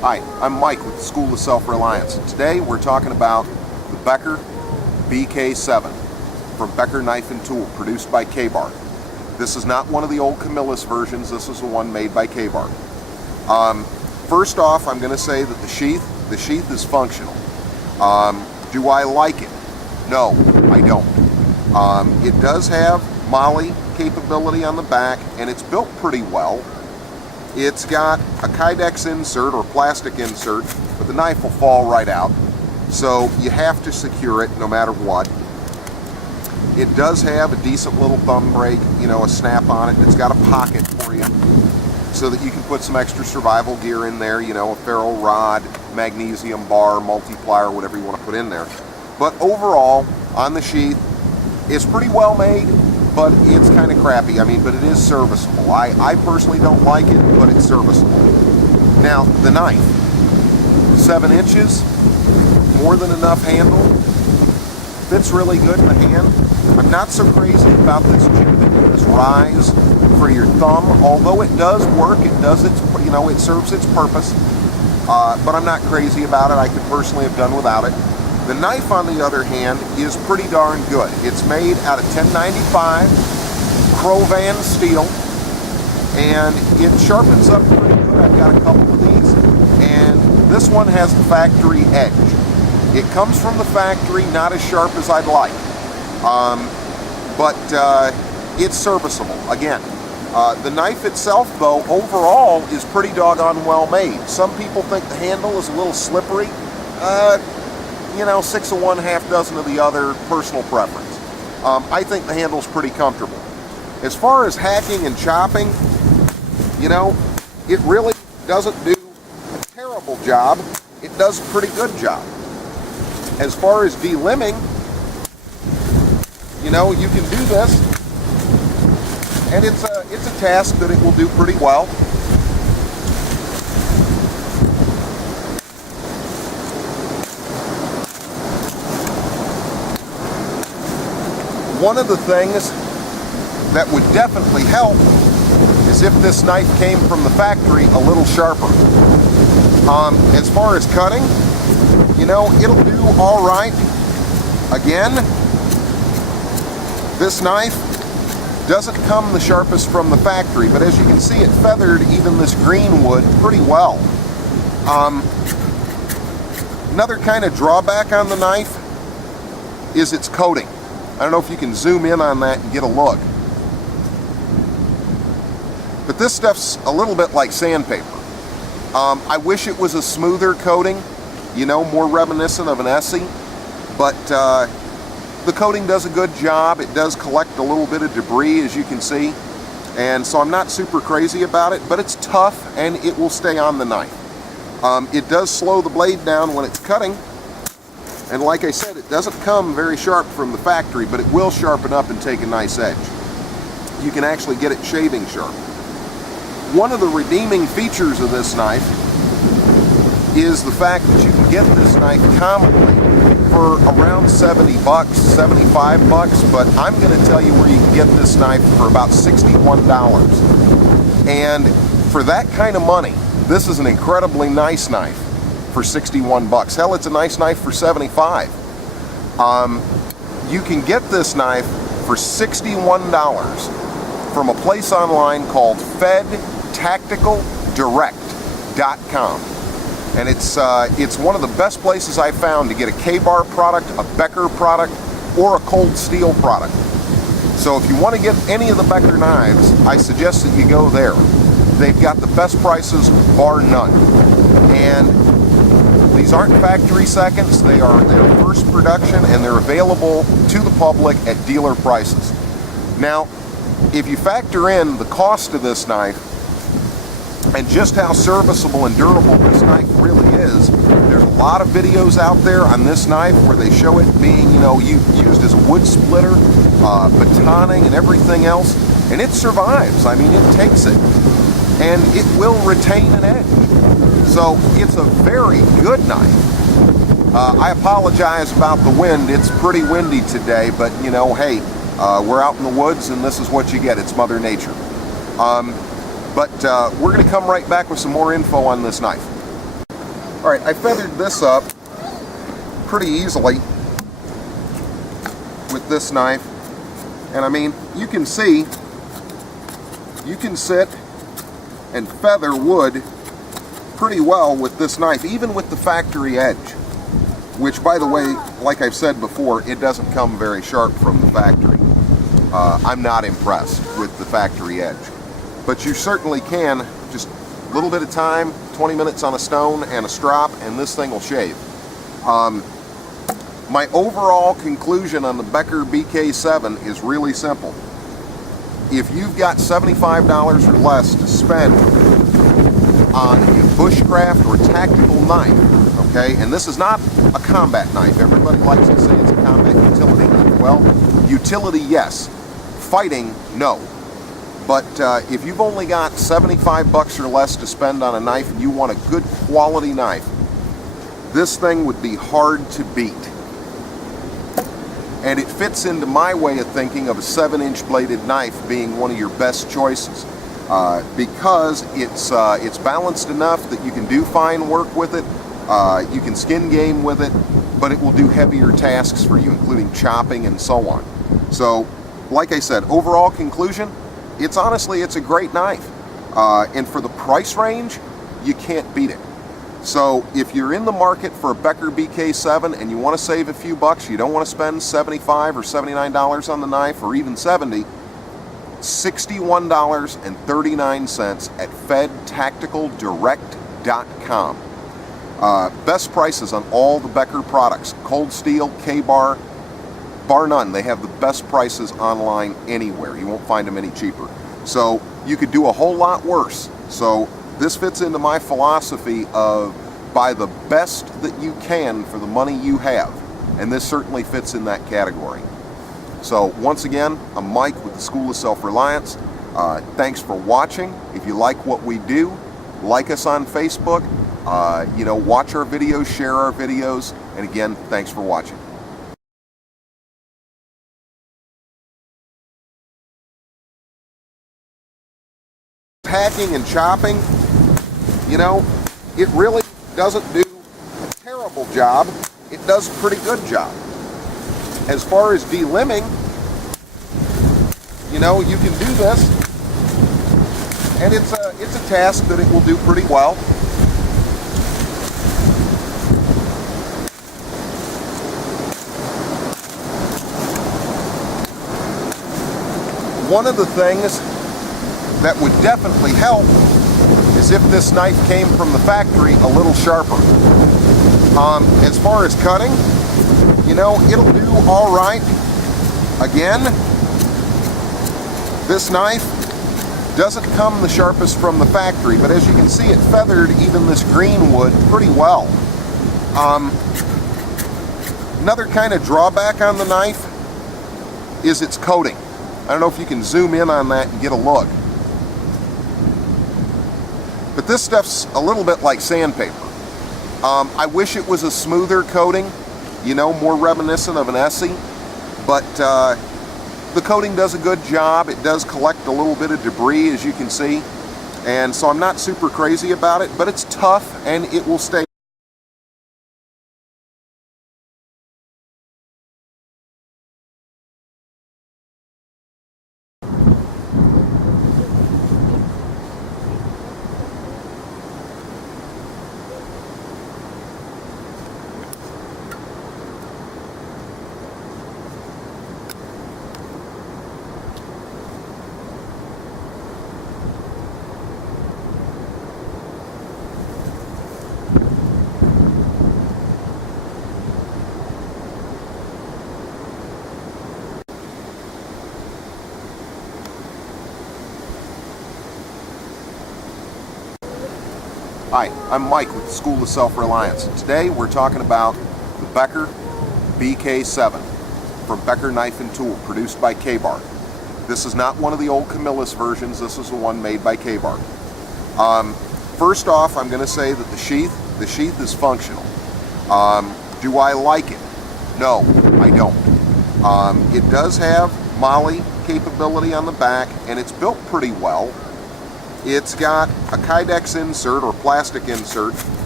Hi, I'm Mike with the School of Self-Reliance. Today we're talking about the Becker BK7 from Becker Knife and Tool, produced by K-Bar. This is not one of the old Camillus versions, this is the one made by K-Bar. First off, I'm going to say that the sheath is functional. Do I like it? No, I don't. It does have MOLLE capability on the back, and it's built pretty well. It's got a Kydex insert or plastic insert, but the knife will fall right out. So you have to secure it no matter what. It does have a decent little thumb brake, a snap on it. It's got a pocket for you so that you can put some extra survival gear in there, a ferro rod, magnesium bar, multiplier, whatever you want to put in there. But overall, on the sheath, it's pretty well made, but it's kind of crappy. But it is serviceable. I personally don't like it, but it's serviceable. Now, the knife, 7 inches, more than enough handle, fits really good in the hand. I'm not so crazy about this jig, this rise for your thumb, although it does work, it serves its purpose, but I'm not crazy about it. I could personally have done without it. The knife, on the other hand, is pretty darn good. It's made out of 1095 Crovan steel, and it sharpens up pretty good. I've got a couple of these, and this one has the factory edge. It comes from the factory, not as sharp as I'd like, but it's serviceable. Again, the knife itself, though, overall is pretty doggone well made. Some people think the handle is a little slippery. 6 of one, half dozen of the other, personal preference. I think the handle's pretty comfortable. As far as hacking and chopping, it really doesn't do a terrible job. It does a pretty good job. As far as delimbing, you can do this, and it's a task that it will do pretty well. One of the things that would definitely help is if this knife came from the factory a little sharper. As far as cutting, it'll do all right. Again, this knife doesn't come the sharpest from the factory, but as you can see, it feathered even this green wood pretty well. Another kind of drawback on the knife is its coating. I don't know if you can zoom in on that and get a look. But this stuff's a little bit like sandpaper. I wish it was a smoother coating, more reminiscent of an Essie, but the coating does a good job. It does collect a little bit of debris, as you can see, and so I'm not super crazy about it, but it's tough and it will stay on the knife. It does slow the blade down when it's cutting, and like I said, it doesn't come very sharp from the factory, but it will sharpen up and take a nice edge. You can actually get it shaving sharp. One of the redeeming features of this knife is the fact that you can get this knife commonly for around 70 bucks, 75 bucks, but I'm going to tell you where you can get this knife for about $61. And for that kind of money, this is an incredibly nice knife for 61 bucks. Hell, it's a nice knife for 75. You can get this knife for $61 from a place online called fedtacticaldirect.com. And it's one of the best places I've found to get a K-Bar product, a Becker product, or a cold steel product. So if you want to get any of the Becker knives, I suggest that you go there. They've got the best prices, bar none. And these aren't factory seconds, they're first production, and they're available to the public at dealer prices. Now, if you factor in the cost of this knife and just how serviceable and durable this knife really is, there's a lot of videos out there on this knife where they show it being, used as a wood splitter, batoning and everything else, and it survives. It takes it, and it will retain an edge. So it's a very good knife. I apologize about the wind. It's pretty windy today, but hey, we're out in the woods and this is what you get. It's Mother Nature. But we're going to come right back with some more info on this knife. Alright, I feathered this up pretty easily with this knife. And I mean, you can see, you can sit and feather wood pretty well with this knife, even with the factory edge. Which, by the way, like I've said before, it doesn't come very sharp from the factory. I'm not impressed with the factory edge. But you certainly can, just a little bit of time, 20 minutes on a stone and a strop, and this thing will shave. My overall conclusion on the Becker BK7 is really simple. If you've got $75 or less to spend on a bushcraft or tactical knife, okay, and this is not a combat knife. Everybody likes to say it's a combat utility knife. Well, utility, yes. Fighting, no. But if you've only got $75 or less to spend on a knife and you want a good quality knife, this thing would be hard to beat. And it fits into my way of thinking of a 7-inch bladed knife being one of your best choices. Because it's balanced enough that you can do fine work with it, you can skin game with it, but it will do heavier tasks for you, including chopping and so on. So, like I said, overall conclusion, it's a great knife. And for the price range, you can't beat it. So if you're in the market for a Becker BK7 and you want to save a few bucks, you don't want to spend $75 or $79 on the knife, or even $70, $61.39 at fedtacticaldirect.com. Best prices on all the Becker products. Cold steel, K-bar, bar none. They have the best prices online anywhere. You won't find them any cheaper. So you could do a whole lot worse. So this fits into my philosophy of buy the best that you can for the money you have. And this certainly fits in that category. So once again, I'm Mike with the School of Self-Reliance. Thanks for watching. If you like what we do, like us on Facebook. Watch our videos, share our videos. And again, thanks for watching. Hacking and chopping, it really doesn't do a terrible job. It does a pretty good job. As far as delimbing, you can do this, and it's a task that it will do pretty well. One of the things that would definitely help is if this knife came from the factory a little sharper. As far as cutting, it'll do all right. Again, this knife doesn't come the sharpest from the factory, but as you can see, it feathered even this green wood pretty well. Another kind of drawback on the knife is its coating. I don't know if you can zoom in on that and get a look. But this stuff's a little bit like sandpaper. I wish it was a smoother coating, more reminiscent of an Essie, but the coating does a good job. It does collect a little bit of debris, as you can see, and so I'm not super crazy about it, but it's tough and it will stay. Hi, I'm Mike with the School of Self-Reliance. Today we're talking about the Becker BK7 from Becker Knife and Tool, produced by K-Bar. This is not one of the old Camillus versions. This is the one made by K-Bar. First off, I'm going to say that the sheath is functional. Do I like it? No, I don't. It does have MOLLE capability on the back, and it's built pretty well. It's got a Kydex insert or plastic insert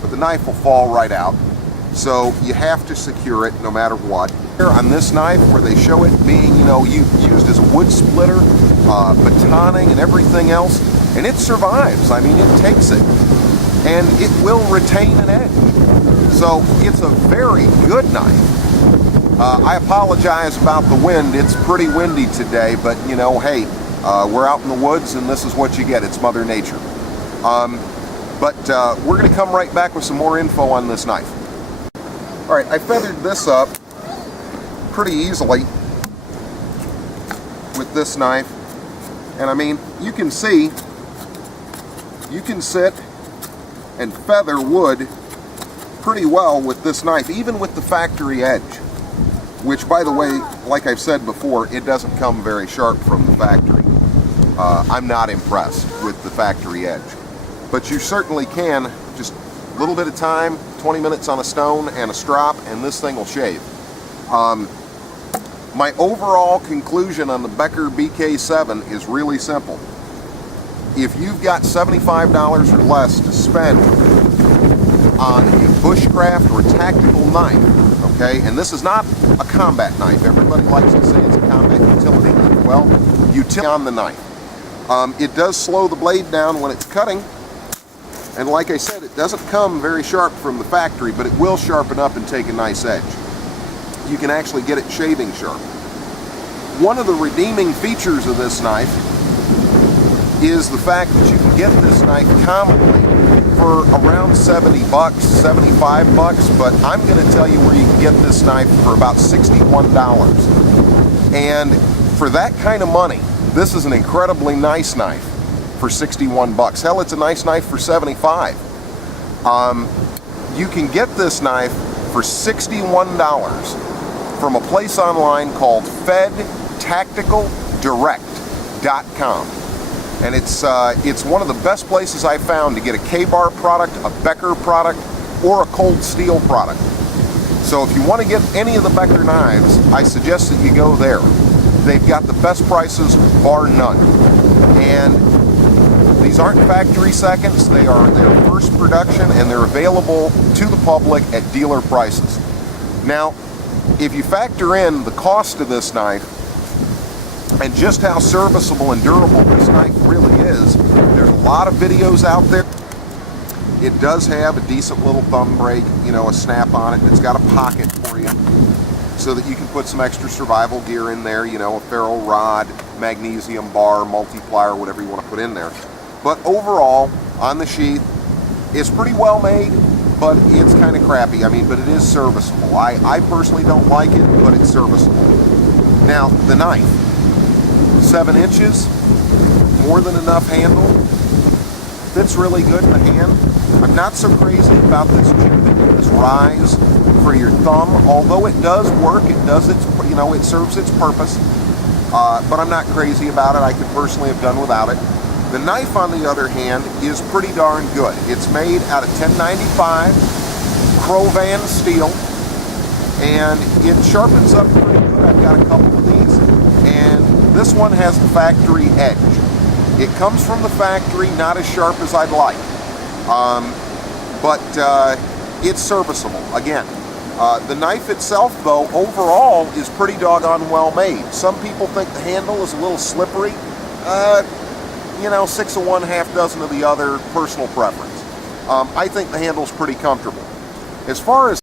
but the knife will fall right out. So you have to secure it no matter what. Here on this knife, where they show it being, used as a wood splitter, batoning and everything else, and it survives. I mean, it takes it, and it will retain an edge. So it's a very good knife. I apologize about the wind. It's pretty windy today, but hey, we're out in the woods, and this is what you get. It's Mother Nature. But we're going to come right back with some more info on this knife. All right, I feathered this up pretty easily with this knife, and I mean, you can see, you can sit and feather wood pretty well with this knife, even with the factory edge, which, by the way, like I've said before, it doesn't come very sharp from the factory. I'm not impressed with the factory edge, but you certainly can, just a little bit of time, 20 minutes on a stone and a strop, and this thing will shave. My overall conclusion on the Becker BK7 is really simple. If you've got $75 or less to spend on a bushcraft or a tactical knife, okay, and this is not a combat knife. Everybody likes to say it's a combat utility knife. Well, utility on the knife. It does slow the blade down when it's cutting, and like I said, it doesn't come very sharp from the factory, but it will sharpen up and take a nice edge. You can actually get it shaving sharp. One of the redeeming features of this knife is the fact that you can get this knife commonly for around 70 bucks, 75 bucks, but I'm going to tell you where you can get this knife for about $61. And for that kind of money, this is an incredibly nice knife for 61 bucks. Hell, it's a nice knife for 75. You can get this knife for $61 from a place online called fedtacticaldirect.com. And it's one of the best places I've found to get a K-bar product, a Becker product, or a cold steel product. So if you want to get any of the Becker knives, I suggest that you go there. They've got the best prices, bar none. And these aren't factory seconds, they're first production, and they're available to the public at dealer prices. Now, if you factor in the cost of this knife and just how serviceable and durable this knife really is, there's a lot of videos out there. It does have a decent little thumb brake, a snap on it. It's got a pocket for you so that you can put some extra survival gear in there, a ferro rod, magnesium bar, multiplier, whatever you want to put in there. But overall, on the sheath, it's pretty well made, but it's kind of crappy. I mean, but it is serviceable. I personally don't like it, but it's serviceable. Now, the knife, 7 inches, more than enough handle, fits really good in the hand. I'm not so crazy about this rise for your thumb, although it does work. It does its, it serves its purpose, but I'm not crazy about it. I could personally have done without it. The knife, on the other hand, is pretty darn good. It's made out of 1095 Crovan steel, and it sharpens up pretty good. I've got a couple of these, and this one has the factory edge. It comes from the factory, not as sharp as I'd like, but it's serviceable. Again, the knife itself, though, overall is pretty doggone well made. Some people think the handle is a little slippery. 6 of one, half dozen of the other, personal preference. I think the handle's pretty comfortable. As far as